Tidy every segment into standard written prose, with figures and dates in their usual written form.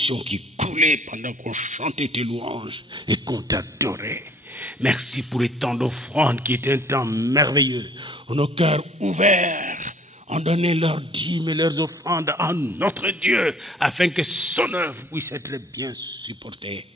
onction qui coulait pendant qu'on chantait tes louanges et qu'on t'adorait. Merci pour les temps d'offrande qui étaient un temps merveilleux, où nos cœurs ouverts ont donné leurs dîmes et leurs offrandes à notre Dieu, afin que son œuvre puisse être bien supportée.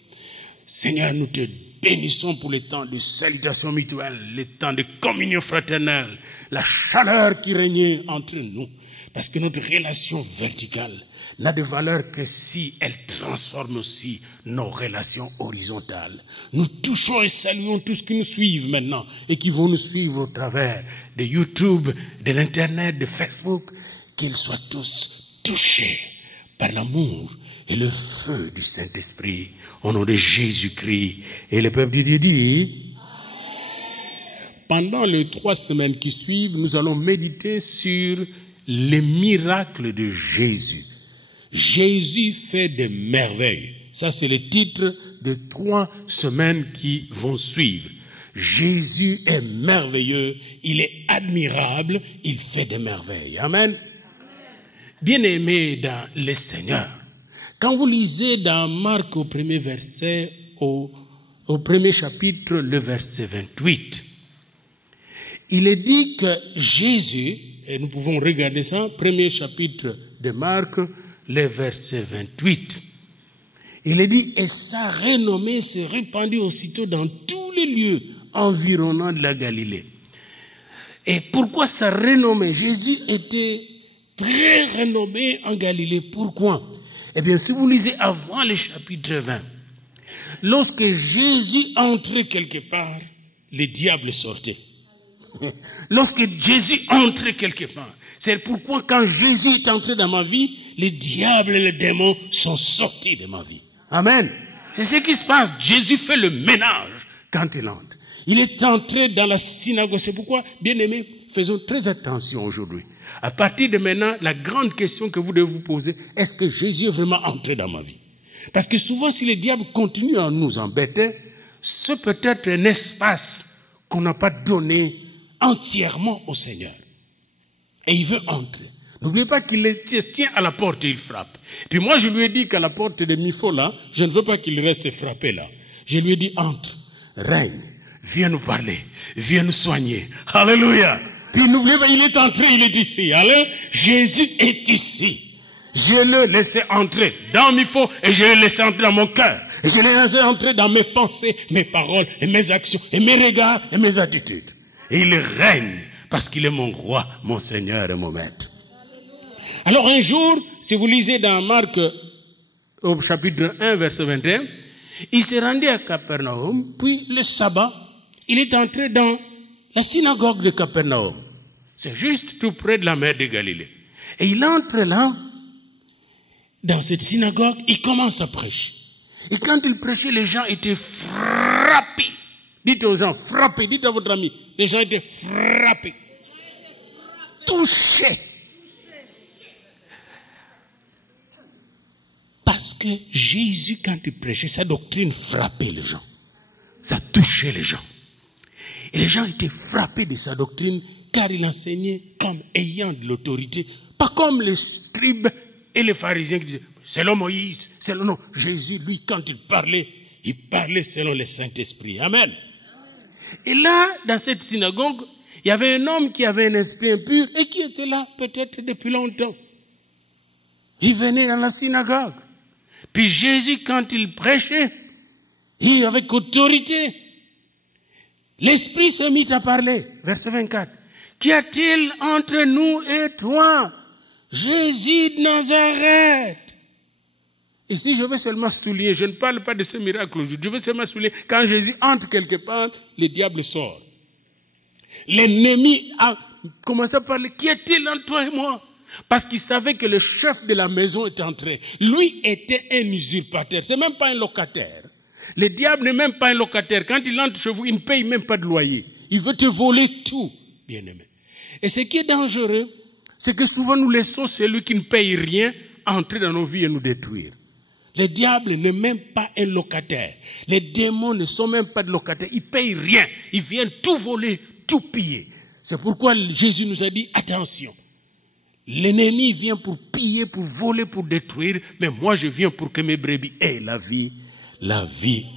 Seigneur, nous te bénissons pour les temps de salutation mutuelle, les temps de communion fraternelle, la chaleur qui régnait entre nous, parce que notre relation verticale n'a de valeur que si elle transforme aussi nos relations horizontales. Nous touchons et saluons tous qui nous suivent maintenant et qui vont nous suivre au travers de YouTube, de l'Internet, de Facebook, qu'ils soient tous touchés par l'amour et le feu du Saint-Esprit, au nom de Jésus-Christ. Et le peuple de Dieu dit, pendant les 3 semaines qui suivent, nous allons méditer sur les miracles de Jésus. Jésus fait des merveilles. Ça, c'est le titre de 3 semaines qui vont suivre. Jésus est merveilleux, il est admirable, il fait des merveilles. Amen. Bien-aimés dans le Seigneur, quand vous lisez dans Marc au premier verset, au premier chapitre, le verset 28, il est dit que Jésus, et nous pouvons regarder ça, premier chapitre de Marc, le verset 28, il est dit, et sa renommée s'est répandue aussitôt dans tous les lieux environnants de la Galilée. Et pourquoi sa renommée? Jésus était très renommé en Galilée. Pourquoi? Eh bien, si vous lisez avant le chapitre 20, lorsque Jésus entrait quelque part, les diables sortaient. Lorsque Jésus entrait quelque part, c'est pourquoi quand Jésus est entré dans ma vie, les diables et les démons sont sortis de ma vie. Amen. C'est ce qui se passe. Jésus fait le ménage quand il entre. Il est entré dans la synagogue. C'est pourquoi, bien aimés, faisons très attention aujourd'hui. À partir de maintenant, la grande question que vous devez vous poser, est-ce que Jésus est vraiment entré dans ma vie? Parce que souvent, si les diables continuent à nous embêter, c'est peut-être un espace qu'on n'a pas donné entièrement au Seigneur. Et il veut entrer. N'oubliez pas qu'il tient à la porte et il frappe. Puis moi, je lui ai dit qu'à la porte de Mifo, là, je ne veux pas qu'il reste frappé là. Je lui ai dit, entre, règne, viens nous parler, viens nous soigner. Alléluia. Puis n'oubliez pas, il est entré, il est ici. Allez, Jésus est ici. Je l'ai laissé entrer dans Mifo et je l'ai laissé entrer dans mon cœur. Et je l'ai laissé entrer dans mes pensées, mes paroles et mes actions et mes regards et mes attitudes. Et il règne parce qu'il est mon roi, mon Seigneur et mon maître. Alors un jour, si vous lisez dans Marc au chapitre 1, verset 21, il s'est rendu à Capernaum, puis le sabbat, il est entré dans la synagogue de Capernaum. C'est juste tout près de la mer de Galilée. Et il entre là, dans cette synagogue, il commence à prêcher. Et quand il prêchait, les gens étaient frappés. Dites aux gens, frappés. Dites à votre ami, les gens étaient frappés. Touchés. Parce que Jésus, quand il prêchait, sa doctrine frappait les gens. Ça touchait les gens. Et les gens étaient frappés de sa doctrine, car il enseignait comme ayant de l'autorité. Pas comme les scribes et les pharisiens qui disaient, selon Moïse, selon non. Jésus, lui, quand il parlait selon le Saint-Esprit. Amen. Et là, dans cette synagogue, il y avait un homme qui avait un esprit impur et qui était là peut-être depuis longtemps. Il venait dans la synagogue. Puis Jésus, quand il prêchait, il avec autorité, l'esprit se mit à parler. Verset 24. Qu'y a-t-il entre nous et toi, Jésus de Nazareth? Et si je veux seulement souligner, je ne parle pas de ce miracle aujourd'hui, je veux seulement souligner, quand Jésus entre quelque part, le diable sort. L'ennemi a commencé à parler, qu'y a-t-il entre toi et moi? Parce qu'il savait que le chef de la maison était entré. Lui était un usurpateur, c'est même pas un locataire. Le diable n'est même pas un locataire. Quand il entre chez vous, il ne paye même pas de loyer. Il veut te voler tout, bien-aimé. Et ce qui est dangereux, c'est que souvent nous laissons celui qui ne paye rien entrer dans nos vies et nous détruire. Le diable n'est même pas un locataire. Les démons ne sont même pas de locataires. Ils ne payent rien. Ils viennent tout voler, tout piller. C'est pourquoi Jésus nous a dit, attention. L'ennemi vient pour piller, pour voler, pour détruire, mais moi je viens pour que mes brebis aient la vie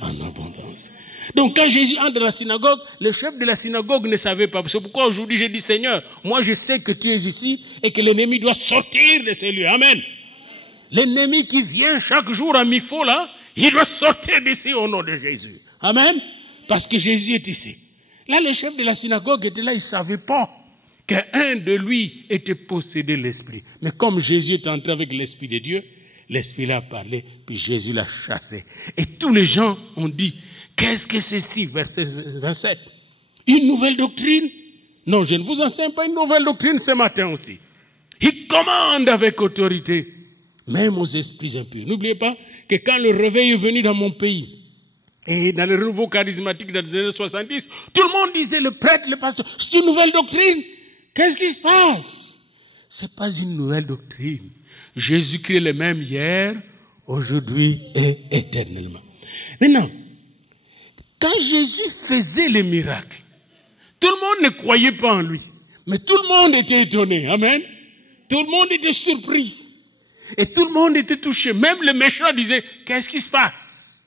en abondance. Donc quand Jésus entre dans la synagogue, le chef de la synagogue ne savait pas. C'est pourquoi aujourd'hui j'ai dit, Seigneur, moi je sais que tu es ici et que l'ennemi doit sortir de ces lieux. Amen. L'ennemi qui vient chaque jour à mi-faux là, il doit sortir d'ici au nom de Jésus. Amen. Parce que Jésus est ici. Là, le chef de la synagogue était là, il ne savait pas qu'un de lui était possédé de l'esprit. Mais comme Jésus est entré avec l'esprit de Dieu, l'esprit l'a parlé, puis Jésus l'a chassé. Et tous les gens ont dit, qu'est-ce que c'est ci, verset 27? Une nouvelle doctrine? Non, je ne vous enseigne pas une nouvelle doctrine ce matin aussi. Il commande avec autorité, même aux esprits impurs. N'oubliez pas que quand le réveil est venu dans mon pays, et dans le renouveau charismatique dans les années 70, tout le monde disait, le prêtre, le pasteur, c'est une nouvelle doctrine. Qu'est-ce qui se passe? C'est pas une nouvelle doctrine. Jésus-Christ est le même hier, aujourd'hui et éternellement. Maintenant, quand Jésus faisait les miracles, tout le monde ne croyait pas en lui. Mais tout le monde était étonné. Amen. Tout le monde était surpris. Et tout le monde était touché. Même les méchants disaient, qu'est-ce qui se passe?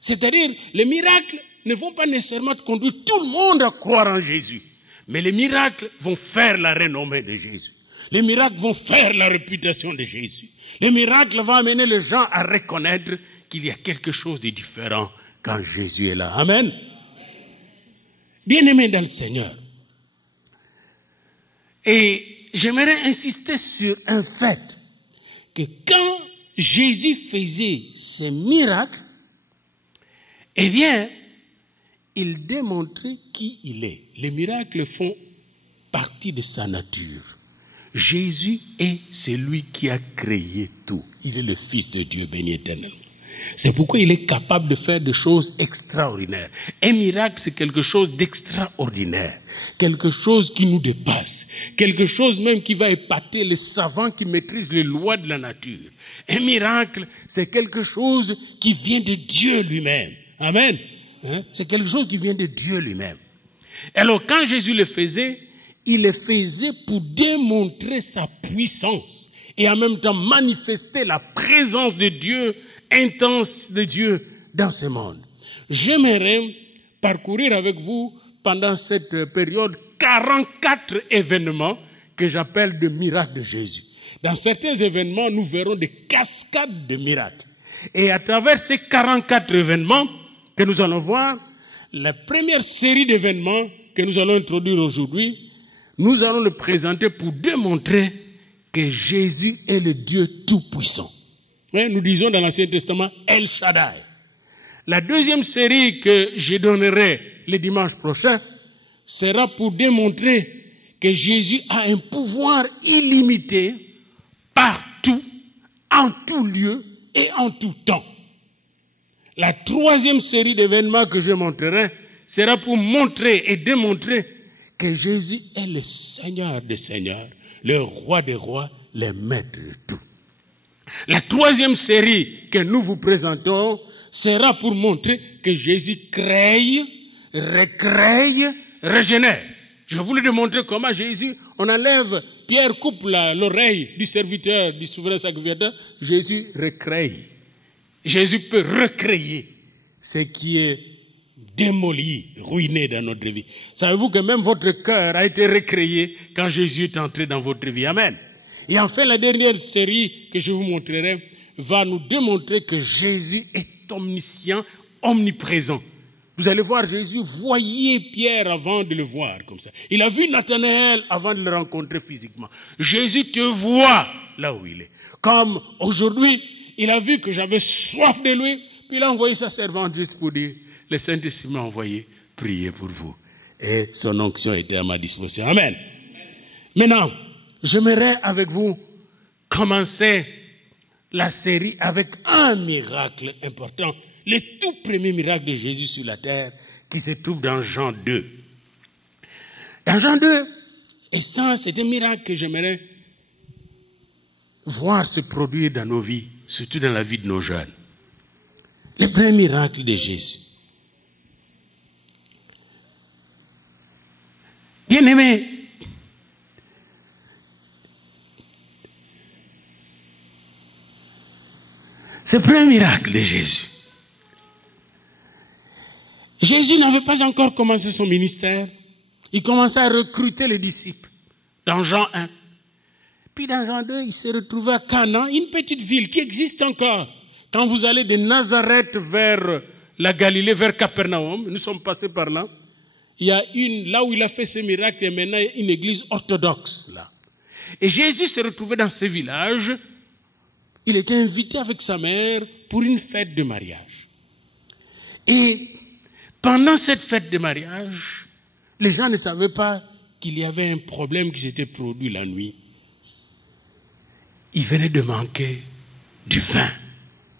C'est-à-dire, les miracles ne vont pas nécessairement conduire tout le monde à croire en Jésus. Mais les miracles vont faire la renommée de Jésus. Les miracles vont faire la réputation de Jésus. Les miracles vont amener les gens à reconnaître qu'il y a quelque chose de différent quand Jésus est là. Amen. Bien-aimés dans le Seigneur. Et j'aimerais insister sur un fait, que quand Jésus faisait ce miracle, eh bien, il démontrait qui il est. Les miracles font partie de sa nature. Jésus est celui qui a créé tout. Il est le Fils de Dieu béni éternellement. C'est pourquoi il est capable de faire des choses extraordinaires. Un miracle, c'est quelque chose d'extraordinaire. Quelque chose qui nous dépasse. Quelque chose même qui va épater les savants qui maîtrisent les lois de la nature. Un miracle, c'est quelque chose qui vient de Dieu lui-même. Amen. C'est quelque chose qui vient de Dieu lui-même. Alors quand Jésus le faisait, il le faisait pour démontrer sa puissance et en même temps manifester la présence de Dieu, intense de Dieu dans ce monde. J'aimerais parcourir avec vous pendant cette période 44 événements que j'appelle de miracles de Jésus. Dans certains événements, nous verrons des cascades de miracles. Et à travers ces 44 événements que nous allons voir, la première série d'événements que nous allons introduire aujourd'hui, nous allons le présenter pour démontrer que Jésus est le Dieu Tout-Puissant. Nous disons dans l'Ancien Testament, El Shaddai. La deuxième série que je donnerai le dimanche prochain sera pour démontrer que Jésus a un pouvoir illimité partout, en tout lieu et en tout temps. La troisième série d'événements que je montrerai sera pour montrer et démontrer que Jésus est le Seigneur des Seigneurs, le Roi des Rois, le Maître de tout. La troisième série que nous vous présentons sera pour montrer que Jésus crée, recrée, régénère. Je voulais démontrer comment Jésus, on enlève, Pierre coupe l'oreille du serviteur, du souverain sacrificateur, Jésus recrée. Jésus peut recréer ce qui est démoli, ruiné dans notre vie. Savez-vous que même votre cœur a été recréé quand Jésus est entré dans votre vie. Amen. Et enfin, la dernière série que je vous montrerai va nous démontrer que Jésus est omniscient, omniprésent. Vous allez voir Jésus, voyez Pierre avant de le voir comme ça. Il a vu Nathanaël avant de le rencontrer physiquement. Jésus te voit là où il est. Comme aujourd'hui, il a vu que j'avais soif de lui, puis il a envoyé sa servante juste pour dire, le Saint-Esprit m'a envoyé prier pour vous. Et son onction était à ma disposition. Amen. Maintenant, j'aimerais avec vous commencer la série avec un miracle important. Le tout premier miracle de Jésus sur la terre qui se trouve dans Jean 2. Dans Jean 2, et ça, c'est un miracle que j'aimerais voir se produire dans nos vies, surtout dans la vie de nos jeunes. Le premier miracle de Jésus. Bien-aimés, C'est le premier miracle de Jésus. Jésus n'avait pas encore commencé son ministère. Il commençait à recruter les disciples dans Jean 1. Puis dans Jean 2, il s'est retrouvé à Cana, une petite ville qui existe encore. Quand vous allez de Nazareth vers la Galilée, vers Capernaum, nous sommes passés par là. Il y a là où il a fait ce miracle, il y a maintenant une église orthodoxe là. Et Jésus s'est retrouvé dans ce village. Il était invité avec sa mère pour une fête de mariage. Et pendant cette fête de mariage, les gens ne savaient pas qu'il y avait un problème qui s'était produit la nuit. Il venait de manquer du vin.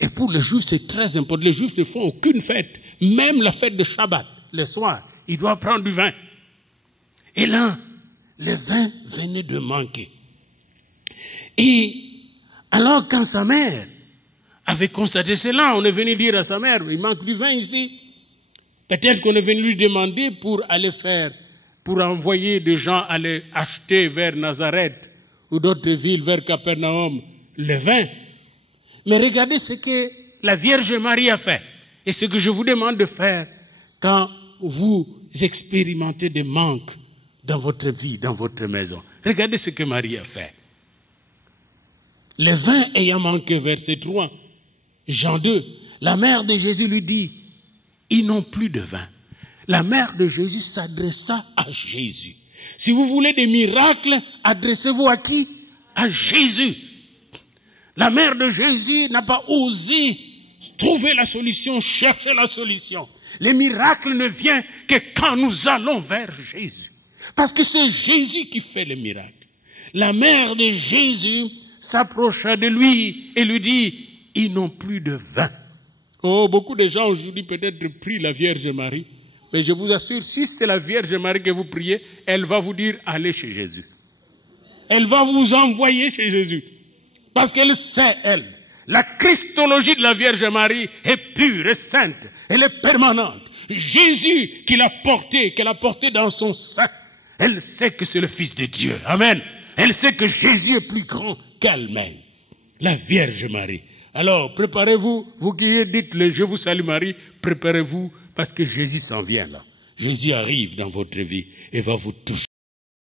Et pour les Juifs, c'est très important. Les Juifs ne font aucune fête. Même la fête de Shabbat, le soir, ils doivent prendre du vin. Et là, le vin venait de manquer. Et alors quand sa mère avait constaté cela, on est venu dire à sa mère, il manque du vin ici. Peut-être qu'on est venu lui demander pour aller pour envoyer des gens aller acheter vers Nazareth ou d'autres villes, vers Capernaum, le vin. Mais regardez ce que la Vierge Marie a fait. Et ce que je vous demande de faire quand vous expérimentez des manques dans votre vie, dans votre maison. Regardez ce que Marie a fait. Le vin ayant manqué, verset 3, Jean 2, la mère de Jésus lui dit, ils n'ont plus de vin. La mère de Jésus s'adressa à Jésus. Si vous voulez des miracles, adressez-vous à qui? À Jésus. La mère de Jésus n'a pas osé trouver la solution, chercher la solution. Les miracles ne viennent que quand nous allons vers Jésus. Parce que c'est Jésus qui fait les miracles. La mère de Jésus s'approcha de lui et lui dit, ils n'ont plus de vin. Oh, beaucoup de gens aujourd'hui peut-être prient la Vierge Marie. Mais je vous assure, si c'est la Vierge Marie que vous priez, elle va vous dire, allez chez Jésus. Elle va vous envoyer chez Jésus. Parce qu'elle sait, elle, la christologie de la Vierge Marie est pure et sainte. Elle est permanente. Jésus qu'elle a porté dans son sein, elle sait que c'est le Fils de Dieu. Amen. Elle sait que Jésus est plus grand qu'elle-même. La Vierge Marie. Alors, préparez-vous, vous qui dites le Je vous salue Marie, préparez-vous parce que Jésus s'en vient là. Jésus arrive dans votre vie et va vous toucher.